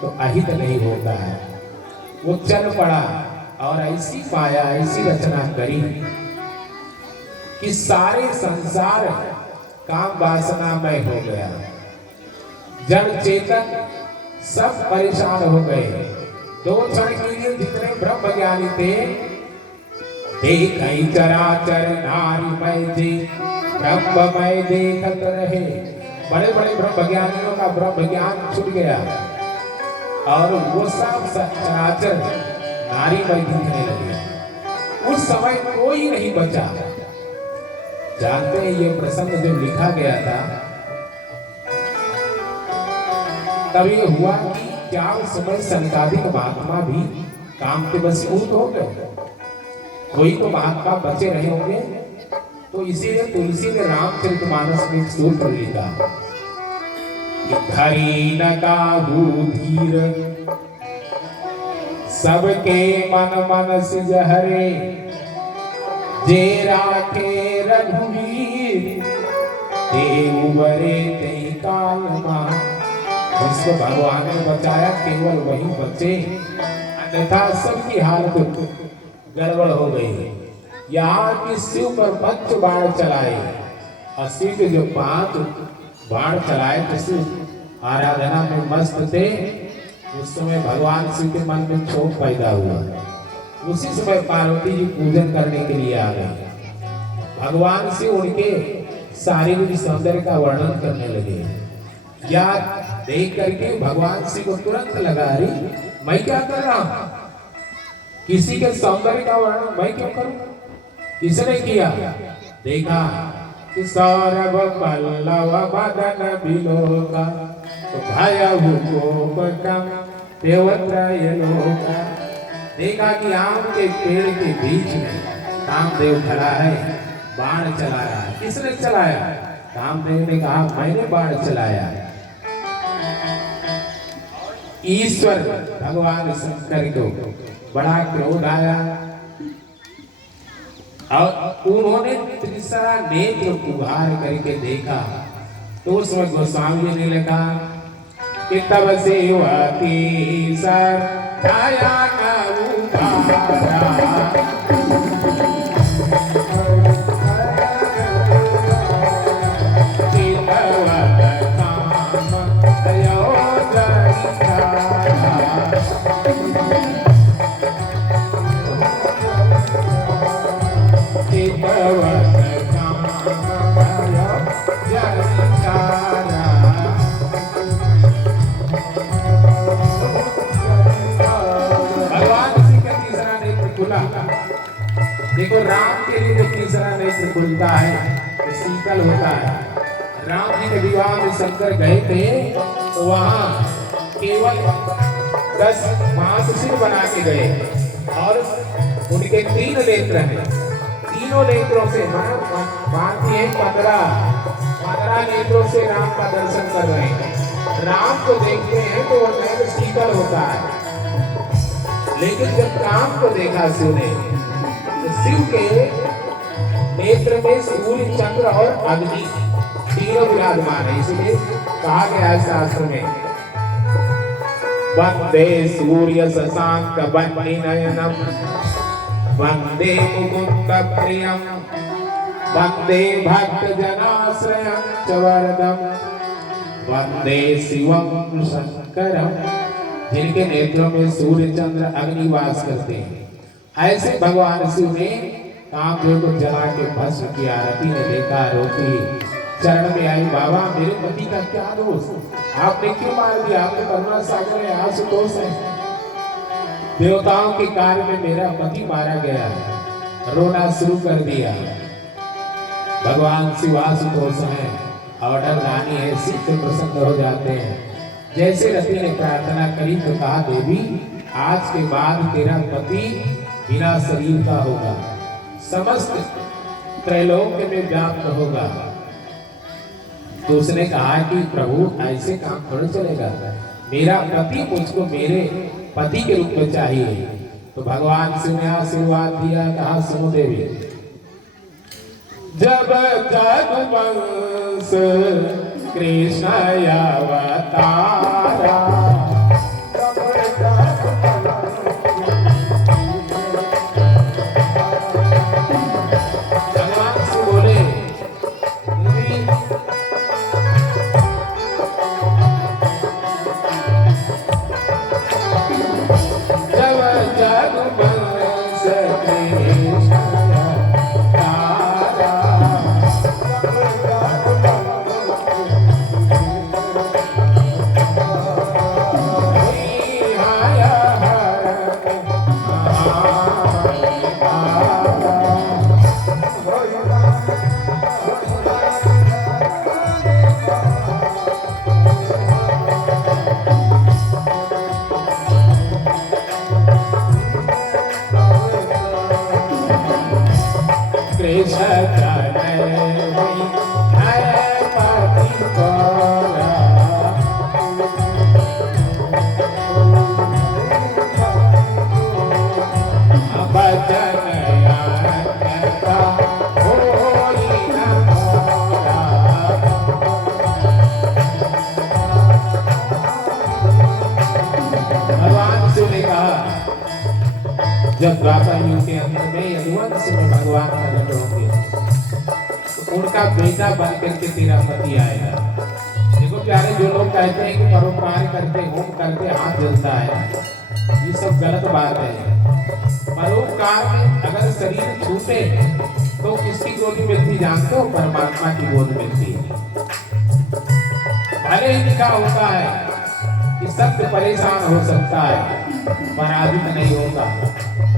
तो अहित नहीं होता है। वो चल पड़ा और ऐसी माया, ऐसी रचना करी कि सारे संसार काम वासना में हो गया। जड़ चेतन सब परेशान हो गए। दो क्षण के लिए जितने ब्रह्म ज्ञानी थे, देखई चराचर नारी मय जी ब्रह्ममय देखत रहे। बड़े बड़े ब्रह्म ज्ञानियों का ब्रह्म ज्ञान छूट गया और वो सब चराचर नारीमय दिखने लगे। उस समय कोई नहीं बचा। जानते हैं ये प्रसंग जब लिखा गया था तब ये हुआ कि क्या उस समय सनकादिक महात्मा भी काम के वशीभूत हो गए, कोई तो महात्मा बचे रहे होंगे। तो इसीलिए तुलसी ने रामचरितमानस में सूत्र लिखा कि धरी न काहू धीर सबके मन मनस जहरे, जे राखे रघुवीर ते उबरे ते काल मां। जिसको भगवान ने बचाया केवल वही बचे, अन्यथा सबकी हालत गड़बड़ हो गई। यहाँ की शिव पर 5 बाण चलाए और शिव के जो 5 बाण चलाए तो शिव आराधना में मस्त थे। उस समय भगवान शिव के मन में क्षोभ पैदा हुआ। उसी समय पार्वती जी पूजन करने के लिए आ गए। भगवान शिव उनके शारीरिक सौंदर्य का वर्णन करने लगे। या देख करके भगवान शिव को तुरंत लगा, रही मैं क्या कर रहा हूं, किसी के सौंदर्य का वर्णन मैं क्यों करूं? किसने किया? देखा कि सौरभ पल्लव मदन बिलोका, तो भयहु कोपकम देवत्रय लोका। देखा कि आम के पेड़ के बीच में कामदेव खड़ा है, बाण चला रहा है। किसने चलाया? कामदेव ने कहा मैंने बाण चलाया। ईश्वर भगवान शंकर को बड़ा क्रोध आया और उन्होंने तीसरा नेत्र उभार करके देखा। तो उसमें गोस्वामी ने लिखा कि तब सेवती सर छाया न उतारा देखो राम के लिए जो तीसरा नेत्र खुलता है तो शीतल होता है। राम जी के विवाह में शंकर गए थे तो वहां केवल 10 बांसुरी बना के गए और उनके 3 नेत्र हैं। तीनों नेत्रों से बात है 15 नेत्रों से राम का दर्शन कर रहे हैं। राम को देखते हैं तो वो नेत्र शीतल होता है, लेकिन जब राम को देखा शिव ने, शिव के नेत्र में सूर्य, चंद्र और अग्नि तीनों विराजमान है। इसलिए कहा गया है शास्त्र में, वंदे सूर्य शशांक बन्नी नयनम वंदे मुकुंद प्रियम वंदे भक्त जनाश्रयं च वरदम वंदे शिवम शंकरम। जिनके नेत्रों में सूर्य, चंद्र, अग्नि वास करते हैं, ऐसे भगवान शिव ने कामदेव को जला के भस्म किया। रति ने देखा, रोती चरण में आई, बाबा मेरे पति का क्या दोष, आपने क्यों मार दिया? आपने करुणा सागर है, आशुतोष है। देवताओं के कार्य में मेरा पति मारा गया। रोना शुरू कर दिया। भगवान शिव आशुतोष है, ऑर्डर रानी है, शिव से प्रसन्न हो जाते हैं। जैसे रति ने प्रार्थना करी तो कहा, देवी आज के बाद तेरा पति बिना शरीर का होगा, समस्त त्रैलोक में व्याप्त होगा। तो उसने कहा कि प्रभु ऐसे काम थोड़े चलेगा, मेरा पति मुझको मेरे पति के रूप में चाहिए। तो भगवान शिव ने आशीर्वाद दिया, कहा सुनो देवी, जब जगवंश कृष्ण अवतारा जब द्वापर युग के अंत में यदुवंश में भगवान प्रकट होंगे तो उनका बेटा बन करके तेरा पति आएगा। देखो प्यारे, जो लोग कहते हैं कि परोपकार करते, होम करते हाथ जलता है, ये सब गलत बात है। परोपकार में अगर शरीर छूटे तो किसकी गोद मिलती जानते हो? परमात्मा की गोद मिलती है। भले ही लिखा होता है कि सत्य परेशान हो सकता है, पराजित नहीं होता,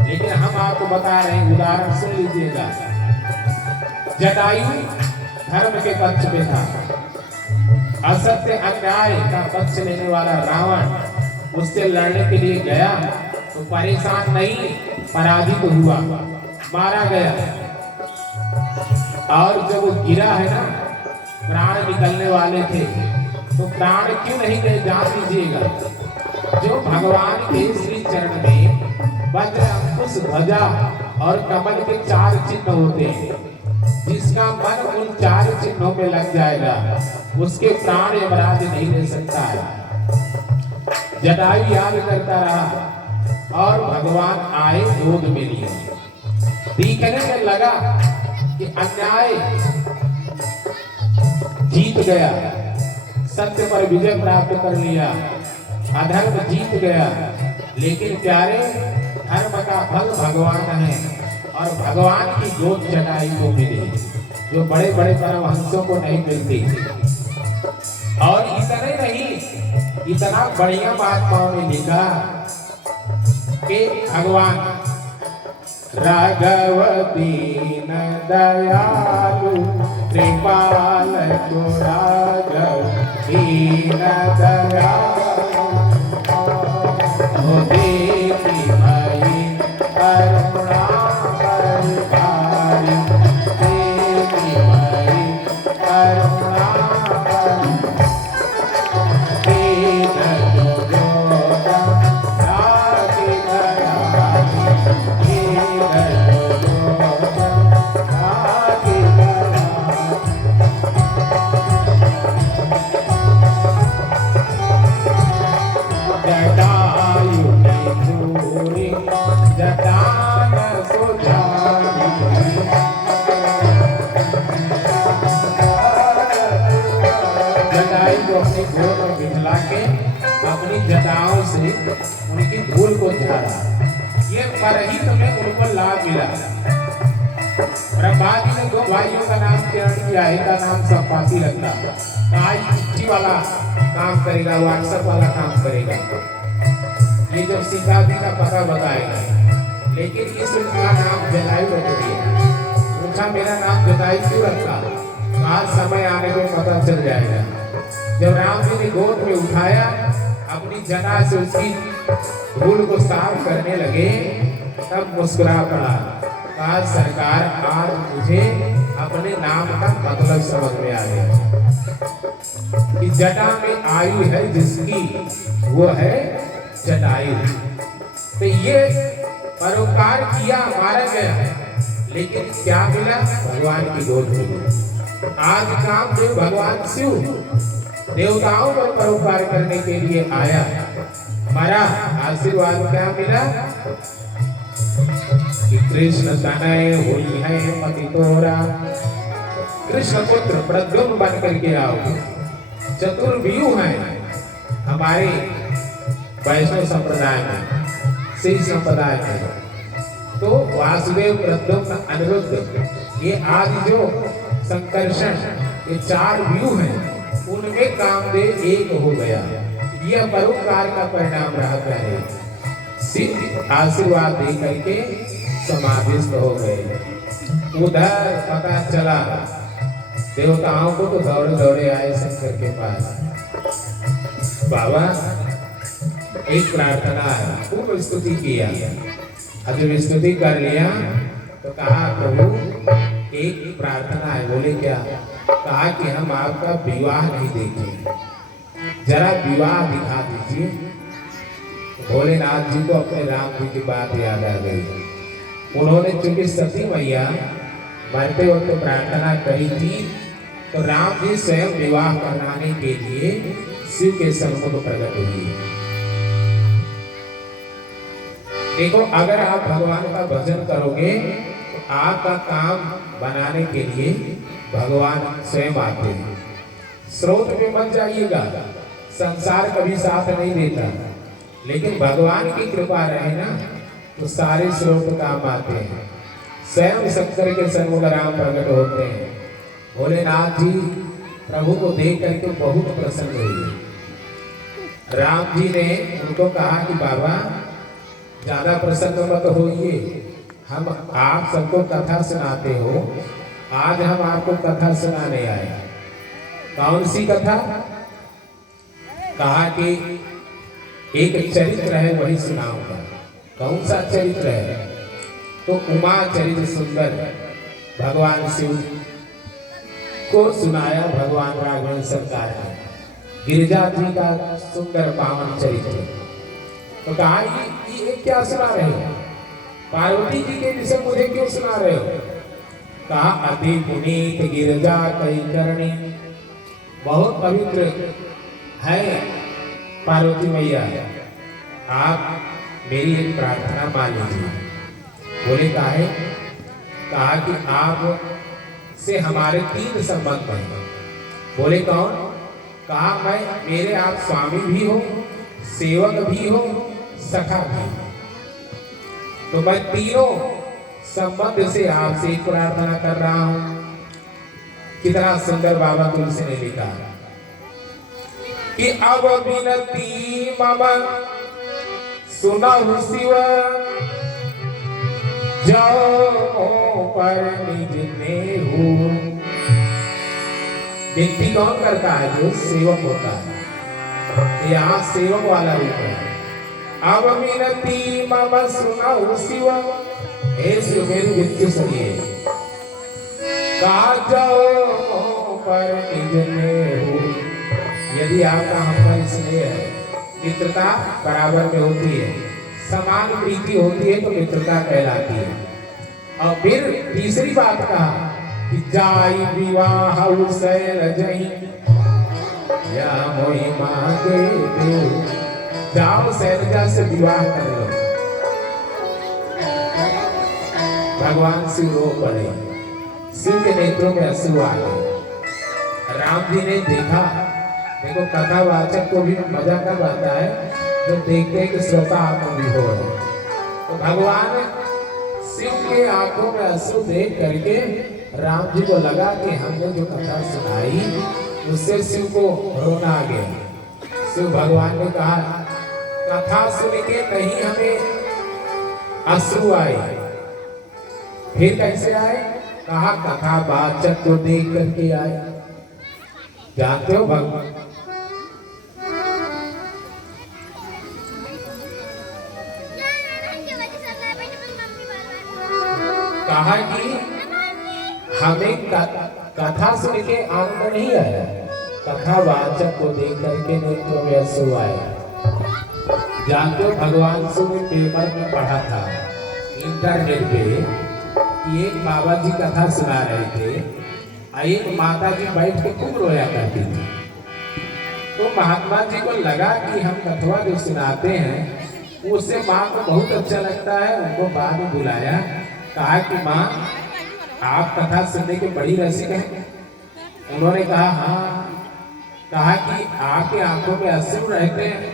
लेकिन हम आपको बता रहे हैं, उदाहरण सुन लीजिएगा। जटायु धर्म के पक्ष में था, असत्य अन्याय का पक्ष लेने वाला रावण उससे लड़ने के लिए गया तो परेशान नहीं, पराजित हुआ, मारा गया। और जब वो गिरा है ना, प्राण निकलने वाले थे, तो प्राण क्यों नहीं गए जान लीजिएगा। जो भगवान के श्री चरण में वज्र, अंकुश, ध्वजा और कमल के 4 चिन्ह होते हैं, जिसका मन उन 4 चिन्हों में लग जाएगा उसके प्राण यमराज नहीं ले सकता है। जटायु याद करता रहा, और भगवान आए दूध में लिए। देखने में लगा कि अन्याय जीत गया, सत्य पर विजय प्राप्त कर लिया, अधर्म जीत गया। लेकिन प्यारे, धर्म का फल भगवान है और भगवान की गोद जटायु को मिली, जो बड़े बड़े परमहंसों को नहीं मिलती। और इतने नहीं, इतना बढ़िया महात्माओं ने लिखा कि भगवान राघव दीन दयालु कृपाल को राघव दीन दयालु देवी भाई करुणा करधारी, देवी भाई करुणा अपनी जटाओं से उनकी धूल को झाड़ा। ये परहित में उनको लाभ मिला। ब्रह्मा जी ने दो भाइयों का नाम किरण किया, एक का नाम संपाति रखा। आज चिट्ठी वाला काम करेगा, व्हाट्सएप वाला काम करेगा, ये जब सीता जी का पता बताएगा। लेकिन इस का नाम जटायु रख दिया। पूछा मेरा नाम जटायु क्यों रखा? आज समय आने में पता चल जाएगा। जब राम जी ने गोद में उठाया, अपनी जना से उसकी धूल को साफ करने लगे, तब मुस्कुरा पड़ा। कहा सरकार, आज मुझे अपने नाम का मतलब समझ में आ गया कि जटा में आयु है जिसकी, वो है जटायु। तो ये परोपकार किया, मारा गया, लेकिन क्या मिला? भगवान की गोद मिली। आज काम देव भगवान शिव देवताओं पर परोपकार करने के लिए आया, हमारा आशीर्वाद क्या मिला कि कृष्ण तनय हुई है पति तोरा, कृष्ण पुत्र प्रद्युम्न बन करके आओ। चतुर्व्यूह हैं हमारे वैष्णव संप्रदाय में, शिव संप्रदाय में। तो वासुदेव, प्रद्युम्न, अनिरुद्ध, ये आदि जो संकर्षण, ये चार व्यू हैं, उनमें कामदेव एक हो गया। यह परोपकार का परिणाम रहता है। सिद्ध आशीर्वाद दे करके समाधिस्थ हो गए। उधर पता चला, देवताओं को तो दौड़े दौड़े आए शंकर के पास। बाबा एक प्रार्थना है, खूब स्तुति किया। जब स्तुति कर लिया तो कहा प्रभु एक प्रार्थना है। बोले क्या? कहा कि हम आपका विवाह नहीं देखे, जरा विवाह दिखा दीजिए। भोलेनाथ जी को अपने राम जी की बात याद आ गई। उन्होंने चूंकि सती मैया मरते वक्त प्रार्थना करी थी, तो राम जी स्वयं विवाह कराने के लिए शिव के सम्मुख प्रकट हुई। देखो, अगर आप भगवान का भजन करोगे तो आपका काम बनाने के लिए भगवान स्वयं आते हैं। स्रोत में मत जाइएगा, संसार कभी साथ नहीं देता, लेकिन भगवान की कृपा रहे ना तो सारे स्रोत काम आते हैं। स्वयं शंकर के सन्मुख राम प्रकट होते हैं। भोलेनाथ जी प्रभु को देख करके बहुत प्रसन्न हुए। राम जी ने उनको कहा कि बाबा ज्यादा प्रसन्न मत होइए, हम आप सबको कथा सुनाते हो, आज हम आपको कथा सुनाने आए। कौन सी कथा? कहा कि एक चरित्र है वही सुनाऊंगा। कौन सा चरित्र है? तो उमा चरित्र सुंदर भगवान शिव को सुनाया भगवान राघवेंद्र सरकार ने। गिरिजा जी का सुंदर पावन चरित्र। तो कहा ये क्या सुना रहे हो? पार्वती जी के विषय मुझे क्यों सुना रहे हो? कहा अति पुनीत गिरिजा कई करणी, बहुत पवित्र है पार्वती मैया। आप मेरी एक प्रार्थना मान लीजिए। बोले काहे? कहा कि आप से हमारे 3 संबंध हैं। बोले कौन? कहा मैं मेरे आप स्वामी भी हो, सेवक भी हो, सखा भी। तो मैं तीनों संबंध से आपसे एक प्रार्थना कर रहा हूं। कितना सुंदर बाबा तुलसी ने लिखा कि अब विनती मम सुनहु शिव, जाओ पर निज नेहु। विनती कौन करता है? जो सेवक होता है। यहाँ सेवक वाला रूप है। अब विनती मम सुनहु शिव, हे शिव मेरी विनती सुनिए। कहा जाओ पर निज नेहु। यदि आपका हम पर स्नेह है, मित्रता बराबर में होती है, समान प्रीति होती है तो मित्रता कहलाती है। और फिर तीसरी बात कहा कि जाई विवाह सैलजहि, या मोहि मांगे देव। जाओ शैलजा से विवाह कर लो। भगवान शिव रो पड़े, शिव के नेत्रों में अश्रु आ गए। राम जी ने देखा, देखो कथावाचक को भी मजा कब आता है जो देखते हैं कि श्रोता आत्मविभोर है। तो भगवान शिव के आंखों में अश्रु देख करके राम जी को लगा कि हमने जो कथा सुनाई उससे शिव को रोना आ गया। शिव भगवान ने कहा कथा सुन के नहीं हमें अश्रु आए, फिर कैसे आए? कहा कथा वाचक को देख करके आए। जानते हो भगवान कहा कि हमें कथा सुन के आनंद नहीं आया, कथा वाचक को देख करके नेत्रों में अश्रु आया। जानते हो भगवान शिव ने पेपर में पढ़ा था इंटरनेट पे कि एक बाबा जी कथा सुना रहे थे, एक माता जी बैठ के खूब रोया करती थी। तो महात्मा जी को लगा कि हम कथवा जो सुनाते हैं उससे माँ को बहुत अच्छा लगता है। उनको बाद में बुलाया, कहा कि माँ आप कथा सुनने के बड़ी रसिक हैं। उन्होंने कहा हाँ। कहा कि आपके आंखों में अश्रु रहते हैं।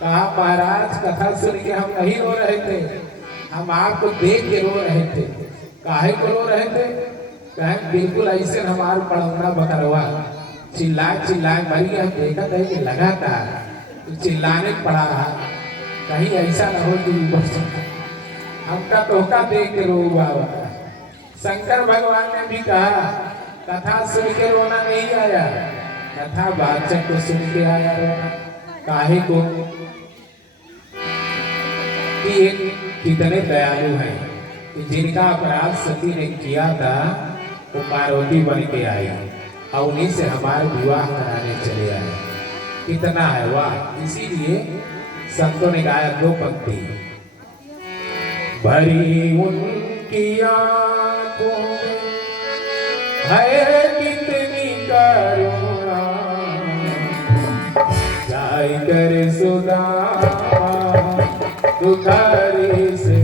कहा महाराज कथा सुन के हम नहीं रो रहे थे, हम आपको देख के रो रहे थे। काहे को रो रहे थे? कहे बिल्कुल ऐसे हमारे पड़ौना बकरवा चिल्लाए चिल्लाए मर गया। देखा था कि लगातार तो चिल्लाने पड़ा रहा, कहीं ऐसा न हो कि हमका टोका देख के रो बाबा। शंकर भगवान ने भी कहा कथा सुन के रोना नहीं आया, कथा वाचक को सुन के आया रोना। काहे को? कि एक कितने दयालु हैं कि जिनका अपराध सती ने किया था वो पार्वती बन के आई और उन्हीं से हमारे विवाह कराने चले आए। कितना है वाह! इसीलिए संतों ने गाया 2 पंक्ति, भरी उनकी आंखों में है कितनी करुणा, जाय कर सुदामा दुखारी से।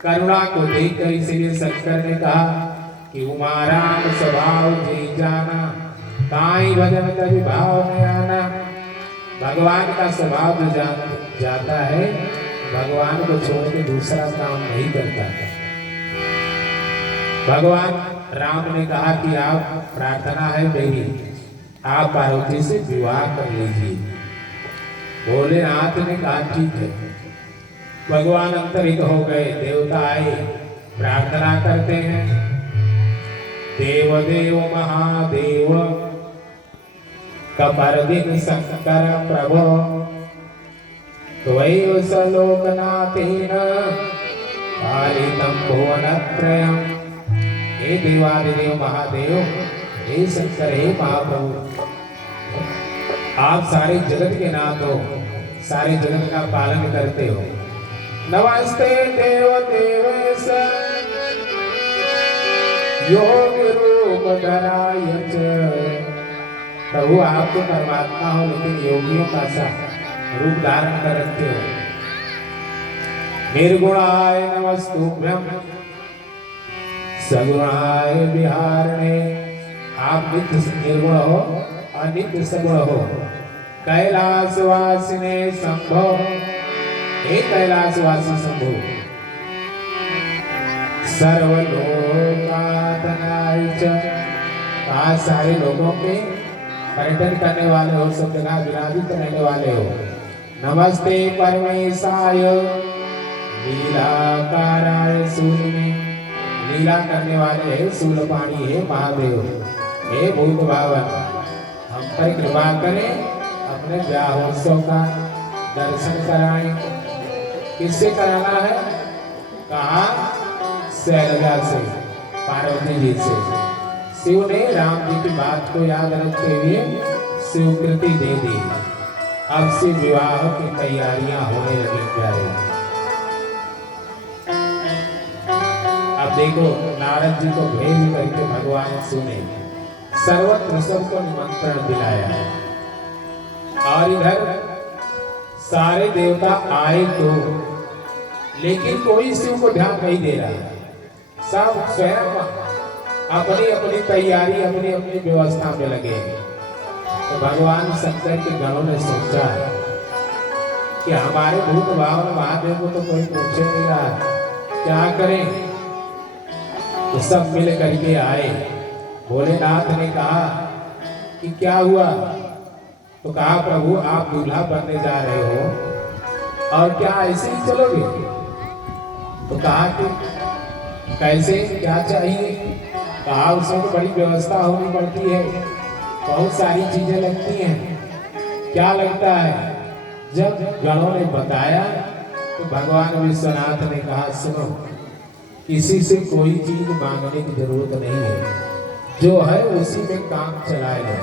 करुणा को देखकर इसीलिए शंकर ने कहा कि उमाराम स्वभाव जी जाना ताई भजन तभी भाव में आना। भगवान का स्वभाव जो जाता है भगवान को छोड़ के दूसरा काम नहीं करता। भगवान राम ने कहा कि आप प्रार्थना है मेरी, आप पार्वती से विवाह कर लीजिए। भोलेनाथ ने कहा ठीक है। भगवान अंतरित हो गए, देवता आए, प्रार्थना करते हैं। देव देव महादेव कपर्दिन शंकर प्रभो त्वयैव सलोकनाथेन पालितं भुवनत्रयम्। हे देवादिदेव महादेव, हे शंकर, हे महाप्रभु, आप सारे जगत के नाथ हो, सारे जगत का पालन करते हो। नमस्ते देव देवेश योग रूप धराय च। प्रभु आप तो परमात्मा हो लेकिन योगियों का सा रूप धारण कर रखते हो। निर्गुणाय नमस्तुभ्यं सगुणाय विहारणे। आप नित्य निर्गुण हो और नित्य सगुण हो। कैलाशवासिने शंभो, हे कैलाशवासी शंभो। सर्वलोकातनाय च, आज सारे लोगों के पर्यटन करने वाले हो, सब जगह विराजित रहने वाले हो। नमस्ते परमेशाय लीलाकाराय शूलिने। लीला करने वाले है शूलपाणी है महादेव। हे भूत भावन, हम पर कृपा करें, अपने व्याहोत्सव का दर्शन कराएं। किससे कराना है? कहा? शैलजा से, पार्वती जी से। शिव ने राम जी की बात को याद रखते हुए स्वीकृति दे दी। अब से विवाह की तैयारियां होने लगी प्यारे। अब देखो नारद जी को भेज करके भगवान सुने सर्वत्र सबको निमंत्रण दिलाया और इधर सारे देवता आए तो, लेकिन कोई शिव को ध्यान नहीं दे रहा। सब स्वयं अपनी अपनी तैयारी, अपनी अपनी व्यवस्था में लगे। तो भगवान शंकर के गणों ने सोचा कि हमारे भूत भावन महादेव को तो कोई पूछे नहीं रहा, क्या करें? तो सब मिल करके आए। भोलेनाथ ने कहा कि क्या हुआ? तो कहा प्रभु आप दूल्हा बनने जा रहे हो और क्या ऐसे ही चलोगे? तो कहा कि कैसे, क्या चाहिए? कहा उसमें तो बड़ी व्यवस्था होनी पड़ती है, बहुत सारी चीजें लगती हैं। क्या लगता है? जब गणों ने बताया तो भगवान विश्वनाथ ने कहा सुनो, किसी से कोई चीज मांगने की जरूरत नहीं है, जो है उसी में काम चलाए लो।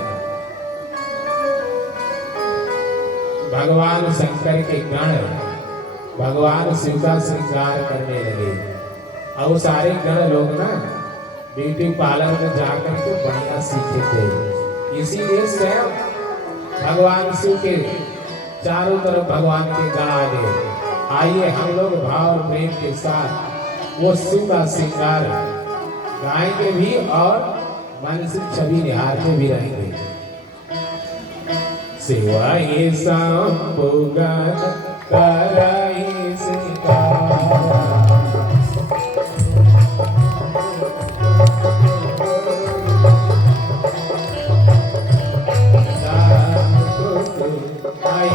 भगवान शंकर के गण भगवान शिव का श्रृंगार करने लगे और सारे गण लोग ना ब्यूटी पार्लर में जाकर के बढ़िया सीखे थे। इसीलिए स्वयं भगवान शिव के चारों तरफ भगवान के गण आ गए। आइए हम लोग भाव और प्रेम के साथ वो शिव का श्रृंगार गाएंगे भी और मन से छवि निहारते भी रहेंगे। शिवाय शंभु गण करहि श्रृंगार। I